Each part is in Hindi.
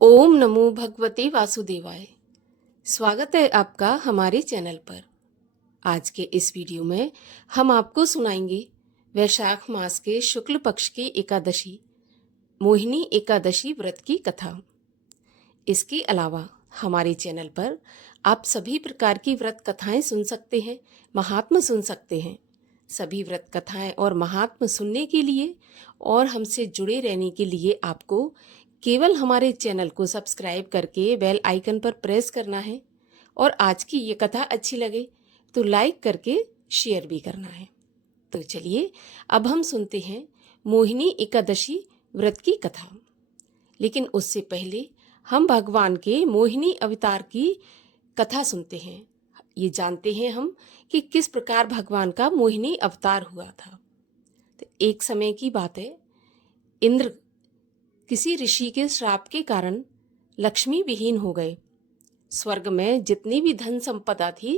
ओम नमो भगवते वासुदेवाय। स्वागत है आपका हमारे चैनल पर। आज के इस वीडियो में हम आपको सुनाएंगे वैशाख मास के शुक्ल पक्ष की एकादशी मोहिनी एकादशी व्रत की कथा। इसके अलावा हमारे चैनल पर आप सभी प्रकार की व्रत कथाएं सुन सकते हैं, महात्म सुन सकते हैं। सभी व्रत कथाएं और महात्म सुनने के लिए और हमसे जुड़े रहने के लिए आपको केवल हमारे चैनल को सब्सक्राइब करके बेल आइकन पर प्रेस करना है और आज की ये कथा अच्छी लगे तो लाइक करके शेयर भी करना है। तो चलिए अब हम सुनते हैं मोहिनी एकादशी व्रत की कथा। लेकिन उससे पहले हम भगवान के मोहिनी अवतार की कथा सुनते हैं। ये जानते हैं हम कि किस प्रकार भगवान का मोहिनी अवतार हुआ था। तो एक समय की बात है, इंद्र किसी ऋषि के श्राप के कारण लक्ष्मी विहीन हो गए। स्वर्ग में जितनी भी धन संपदा थी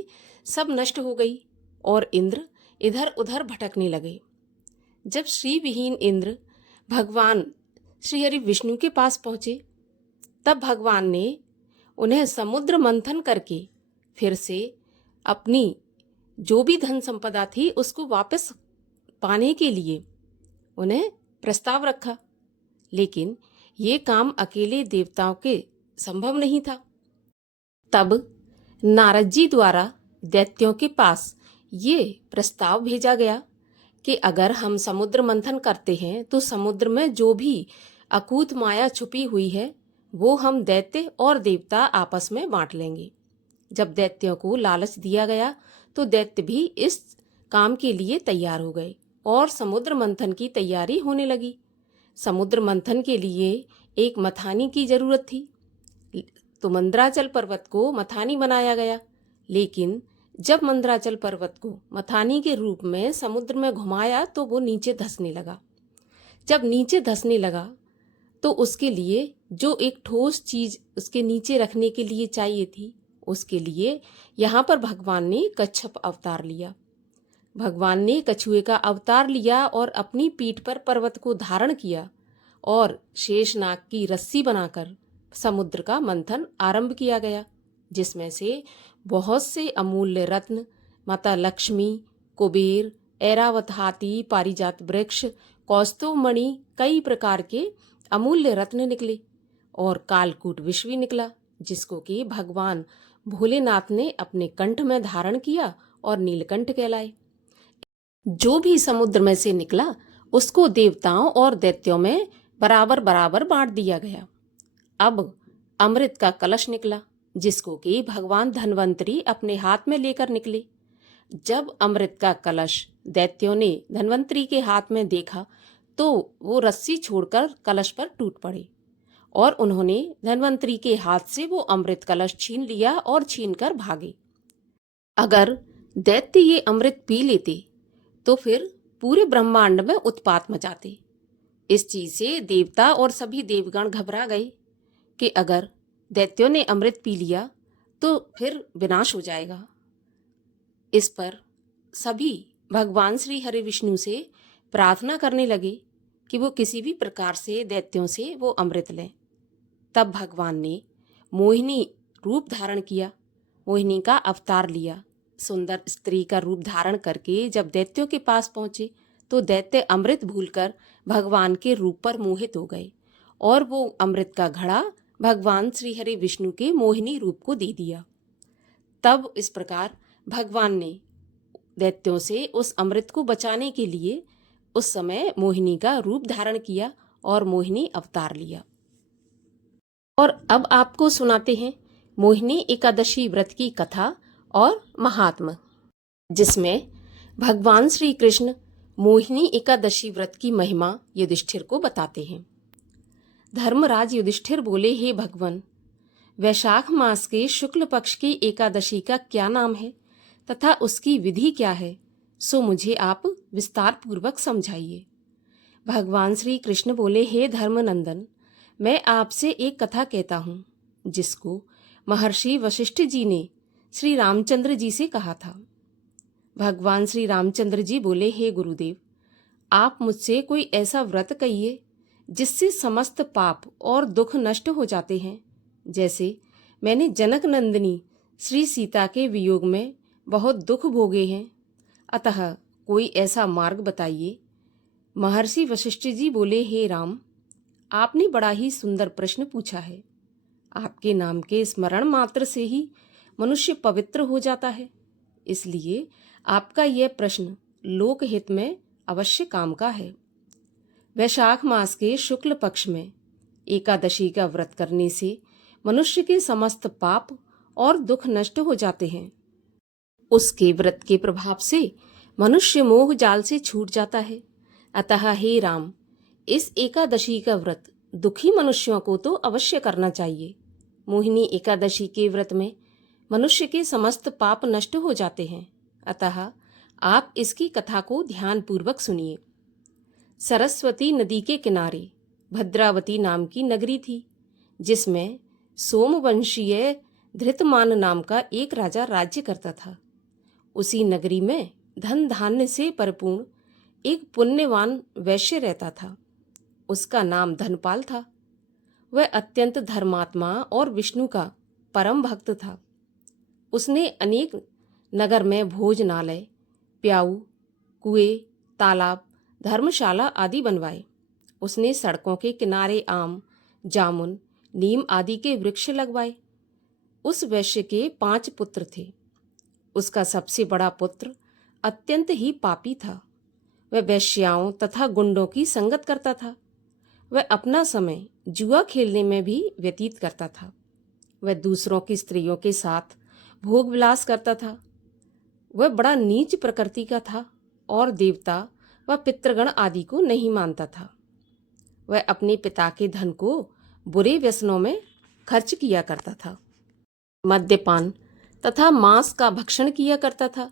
सब नष्ट हो गई और इंद्र इधर उधर भटकने लगे। जब श्री विहीन इंद्र भगवान श्री हरि विष्णु के पास पहुंचे तब भगवान ने उन्हें समुद्र मंथन करके फिर से अपनी जो भी धन संपदा थी उसको वापस पाने के लिए उन्हें प्रस्ताव रखा। लेकिन ये काम अकेले देवताओं के संभव नहीं था। तब नारद जी द्वारा दैत्यों के पास ये प्रस्ताव भेजा गया कि अगर हम समुद्र मंथन करते हैं तो समुद्र में जो भी अकूत माया छुपी हुई है वो हम दैत्य और देवता आपस में बांट लेंगे। जब दैत्यों को लालच दिया गया तो दैत्य भी इस काम के लिए तैयार हो गए और समुद्र मंथन की तैयारी होने लगी। समुद्र मंथन के लिए एक मथानी की जरूरत थी, तो मंदराचल पर्वत को मथानी बनाया गया। लेकिन जब मंदराचल पर्वत को मथानी के रूप में समुद्र में घुमाया तो वो नीचे धंसने लगा। जब नीचे धंसने लगा तो उसके लिए जो एक ठोस चीज उसके नीचे रखने के लिए चाहिए थी, उसके लिए यहाँ पर भगवान ने कच्छप अवतार लिया। भगवान ने कछुए का अवतार लिया और अपनी पीठ पर पर्वत को धारण किया और शेषनाग की रस्सी बनाकर समुद्र का मंथन आरंभ किया गया, जिसमें से बहुत से अमूल्य रत्न, माता लक्ष्मी, कुबेर, ऐरावत हाथी, पारिजात वृक्ष, कौस्तुभ मणि, कई प्रकार के अमूल्य रत्न निकले और कालकूट विष भी निकला, जिसको कि भगवान भोलेनाथ ने अपने कंठ में धारण किया और नीलकंठ कहलाए। जो भी समुद्र में से निकला उसको देवताओं और दैत्यों में बराबर बराबर बांट दिया गया। अब अमृत का कलश निकला, जिसको कि भगवान धन्वंतरी अपने हाथ में लेकर निकले। जब अमृत का कलश दैत्यों ने धन्वंतरी के हाथ में देखा तो वो रस्सी छोड़कर कलश पर टूट पड़े और उन्होंने धन्वंतरी के हाथ से वो अमृत कलश छीन लिया और छीनकर भागे। अगर दैत्य ये अमृत पी लेते तो फिर पूरे ब्रह्मांड में उत्पात मचाते। इस चीज से देवता और सभी देवगण घबरा गए कि अगर दैत्यों ने अमृत पी लिया तो फिर विनाश हो जाएगा। इस पर सभी भगवान श्री हरि विष्णु से प्रार्थना करने लगे कि वो किसी भी प्रकार से दैत्यों से वो अमृत लें। तब भगवान ने मोहिनी रूप धारण किया, मोहिनी का अवतार लिया। सुंदर स्त्री का रूप धारण करके जब दैत्यों के पास पहुंचे तो दैत्य अमृत भूलकर भगवान के रूप पर मोहित हो गए और वो अमृत का घड़ा भगवान श्री हरि विष्णु के मोहिनी रूप को दे दिया। तब इस प्रकार भगवान ने दैत्यों से उस अमृत को बचाने के लिए उस समय मोहिनी का रूप धारण किया और मोहिनी अवतार लिया। और अब आपको सुनाते हैं मोहिनी एकादशी व्रत की कथा और महात्म, जिसमें भगवान श्री कृष्ण मोहिनी एकादशी व्रत की महिमा युधिष्ठिर को बताते हैं। धर्मराज युधिष्ठिर बोले, हे भगवान, वैशाख मास के शुक्ल पक्ष की एकादशी का क्या नाम है तथा उसकी विधि क्या है, सो मुझे आप विस्तार पूर्वक समझाइए। भगवान श्री कृष्ण बोले, हे धर्मनंदन, मैं आपसे एक कथा कहता हूँ जिसको महर्षि वशिष्ठ जी ने श्री रामचंद्र जी से कहा था। भगवान श्री रामचंद्र जी बोले, हे गुरुदेव, आप मुझसे कोई ऐसा व्रत कहिए जिससे समस्त पाप और दुख नष्ट हो जाते हैं। जैसे मैंने जनक नंदिनी श्री सीता के वियोग में बहुत दुख भोगे हैं, अतः कोई ऐसा मार्ग बताइए। महर्षि वशिष्ठ जी बोले, हे राम, आपने बड़ा ही सुंदर प्रश्न पूछा है। आपके नाम के स्मरण मात्र से ही मनुष्य पवित्र हो जाता है, इसलिए आपका यह प्रश्न लोकहित में अवश्य काम का है। वैशाख मास के शुक्ल पक्ष में एकादशी का व्रत करने से मनुष्य के समस्त पाप और दुख नष्ट हो जाते हैं। उसके व्रत के प्रभाव से मनुष्य मोह जाल से छूट जाता है। अतः हे राम, इस एकादशी का व्रत दुखी मनुष्यों को तो अवश्य करना चाहिए। मोहिनी एकादशी के व्रत में मनुष्य के समस्त पाप नष्ट हो जाते हैं, अतः आप इसकी कथा को ध्यानपूर्वक सुनिए। सरस्वती नदी के किनारे भद्रावती नाम की नगरी थी, जिसमें सोमवंशीय धृतमान नाम का एक राजा राज्य करता था। उसी नगरी में धन धान्य से परिपूर्ण एक पुण्यवान वैश्य रहता था। उसका नाम धनपाल था। वह अत्यंत धर्मात्मा और विष्णु का परम भक्त था। उसने अनेक नगर में भोजनालय, प्याऊ, कुएं, तालाब, धर्मशाला आदि बनवाए। उसने सड़कों के किनारे आम, जामुन, नीम आदि के वृक्ष लगवाए। उस वैश्य के 5 पुत्र थे। उसका सबसे बड़ा पुत्र अत्यंत ही पापी था। वह वेश्याओं तथा गुंडों की संगत करता था। वह अपना समय जुआ खेलने में भी व्यतीत करता था। वह दूसरों की स्त्रियों के साथ भोग विलास करता था। वह बड़ा नीच प्रकृति का था और देवता व पितृगण आदि को नहीं मानता था। वह अपने पिता के धन को बुरे व्यसनों में खर्च किया करता था। मद्यपान तथा मांस का भक्षण किया करता था।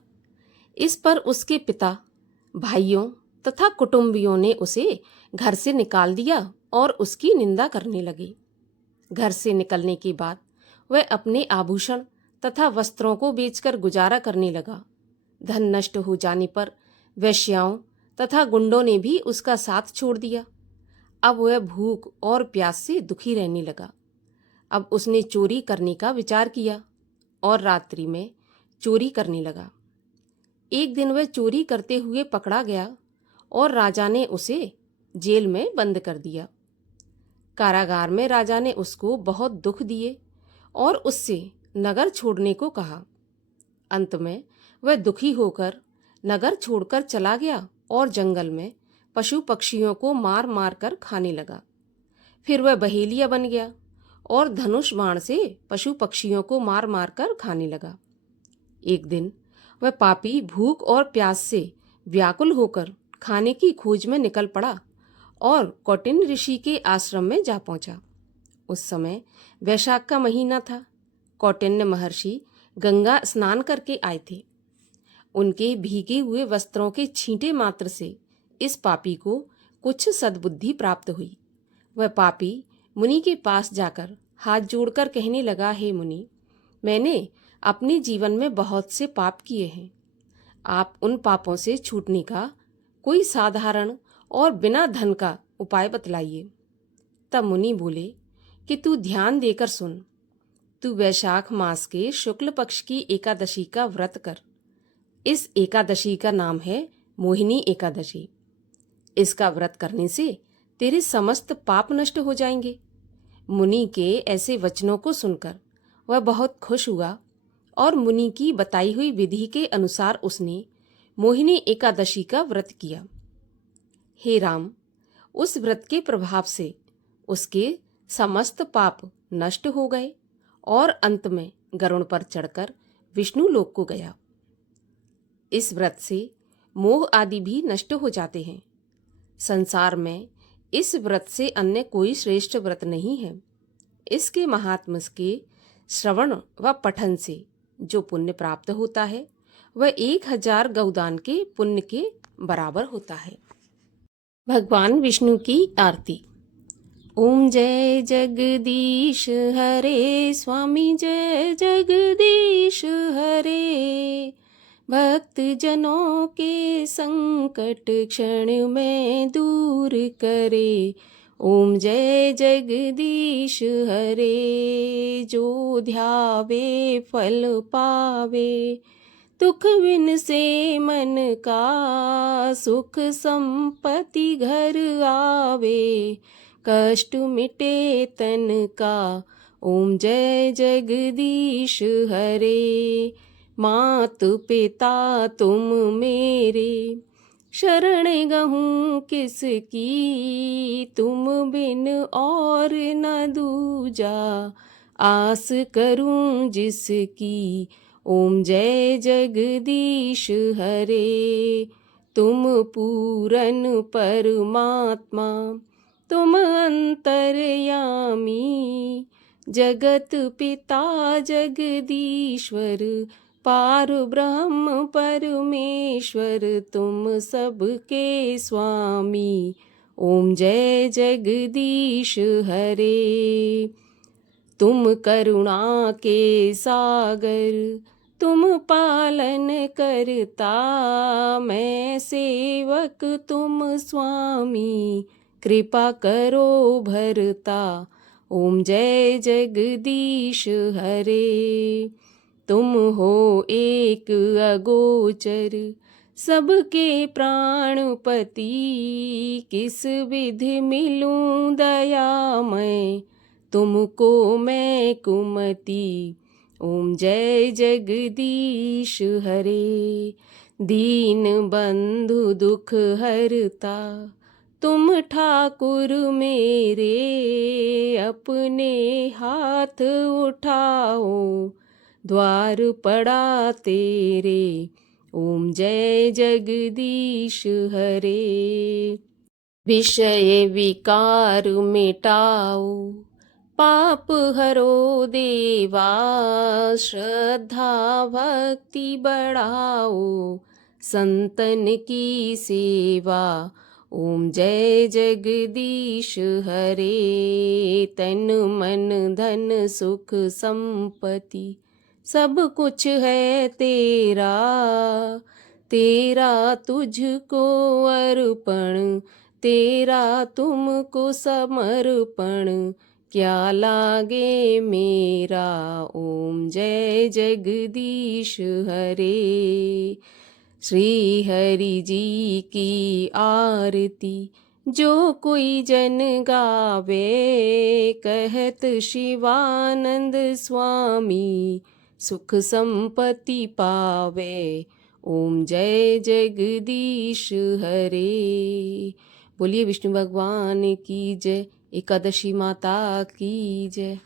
इस पर उसके पिता, भाइयों तथा कुटुंबियों ने उसे घर से निकाल दिया और उसकी निंदा करने लगे। घर से निकलने के बाद वह अपने आभूषण तथा वस्त्रों को बेचकर गुजारा करने लगा। धन नष्ट हो जाने पर वेश्याओं तथा गुंडों ने भी उसका साथ छोड़ दिया। अब वह भूख और प्यास से दुखी रहने लगा। अब उसने चोरी करने का विचार किया और रात्रि में चोरी करने लगा। एक दिन वह चोरी करते हुए पकड़ा गया और राजा ने उसे जेल में बंद कर दिया। कारागार में राजा ने उसको बहुत दुख दिए और उससे नगर छोड़ने को कहा। अंत में वह दुखी होकर नगर छोड़कर चला गया और जंगल में पशु पक्षियों को मार मार कर खाने लगा। फिर वह बहेलिया बन गया और धनुष बाण से पशु पक्षियों को मार मार कर खाने लगा। एक दिन वह पापी भूख और प्यास से व्याकुल होकर खाने की खोज में निकल पड़ा और कौटिन्य ऋषि के आश्रम में जा पहुंचा। उस समय वैशाख का महीना था। कौटिन्य महर्षि गंगा स्नान करके आए थे। उनके भीगे हुए वस्त्रों के छींटे मात्र से इस पापी को कुछ सद्बुद्धि प्राप्त हुई। वह पापी मुनि के पास जाकर हाथ जोड़कर कहने लगा, हे मुनि, मैंने अपने जीवन में बहुत से पाप किए हैं। आप उन पापों से छूटने का कोई साधारण और बिना धन का उपाय बतलाइए। तब मुनि बोले कि तू ध्यान देकर सुन। तू वैशाख मास के शुक्ल पक्ष की एकादशी का व्रत कर। इस एकादशी का नाम है मोहिनी एकादशी। इसका व्रत करने से तेरे समस्त पाप नष्ट हो जाएंगे। मुनि के ऐसे वचनों को सुनकर वह बहुत खुश हुआ और मुनि की बताई हुई विधि के अनुसार उसने मोहिनी एकादशी का व्रत किया। हे राम, उस व्रत के प्रभाव से उसके समस्त पाप नष्ट हो गए और अंत में गरुड़ पर चढ़कर विष्णु लोक को गया। इस व्रत से मोह आदि भी नष्ट हो जाते हैं। संसार में इस व्रत से अन्य कोई श्रेष्ठ व्रत नहीं है। इसके महात्म्य के श्रवण व पठन से जो पुण्य प्राप्त होता है वह 1000 गौदान के पुण्य के बराबर होता है। भगवान विष्णु की आरती। ओम जय जगदीश हरे, स्वामी जय जगदीश हरे। भक्त जनों के संकट क्षण में दूर करे, ओम जय जगदीश हरे। जो ध्यावे फल पावे, दुख बिन से मन का, सुख संपत्ति घर आवे, कष्ट मिटे तन का। ओम जय जगदीश हरे। मात पिता तुम मेरे, शरण गहूँ किसकी, तुम बिन और न दूजा, आस करूं जिसकी। ओम जय जगदीश हरे। तुम पूरन परमात्मा, तुम अंतर्यामी, जगत पिता जगदीश्वर, पार ब्रह्म परमेश्वर, तुम सबके स्वामी। ओम जय जगदीश हरे। तुम करुणा के सागर, तुम पालन करता, मैं सेवक तुम स्वामी, कृपा करो भरता। ओम जय जगदीश हरे। तुम हो एक अगोचर, सबके प्राणपति, किस विधि मिलूं दयामय, तुमको मैं कुमति। ओम जय जगदीश हरे। दीन बंधु दुख हरता, तुम ठाकुर मेरे, अपने हाथ उठाओ, द्वार पड़ा तेरे। ओम जय जगदीश हरे। विषय विकार मिटाओ, पाप हरो देवा, श्रद्धा भक्ति बढ़ाओ, संतन की सेवा। ओम जय जगदीश हरे। तन मन धन सुख संपत्ति, सब कुछ है तेरा, तेरा तुझको अर्पण, तेरा तुमको समर्पण, क्या लागे मेरा। ओम जय जगदीश हरे। श्री हरि जी की आरती, जो कोई जन गावे, कहत शिवानंद स्वामी, सुख संपत्ति पावे। ओम जय जगदीश हरे। बोलिए विष्णु भगवान की जय। एकादशी माता की जय।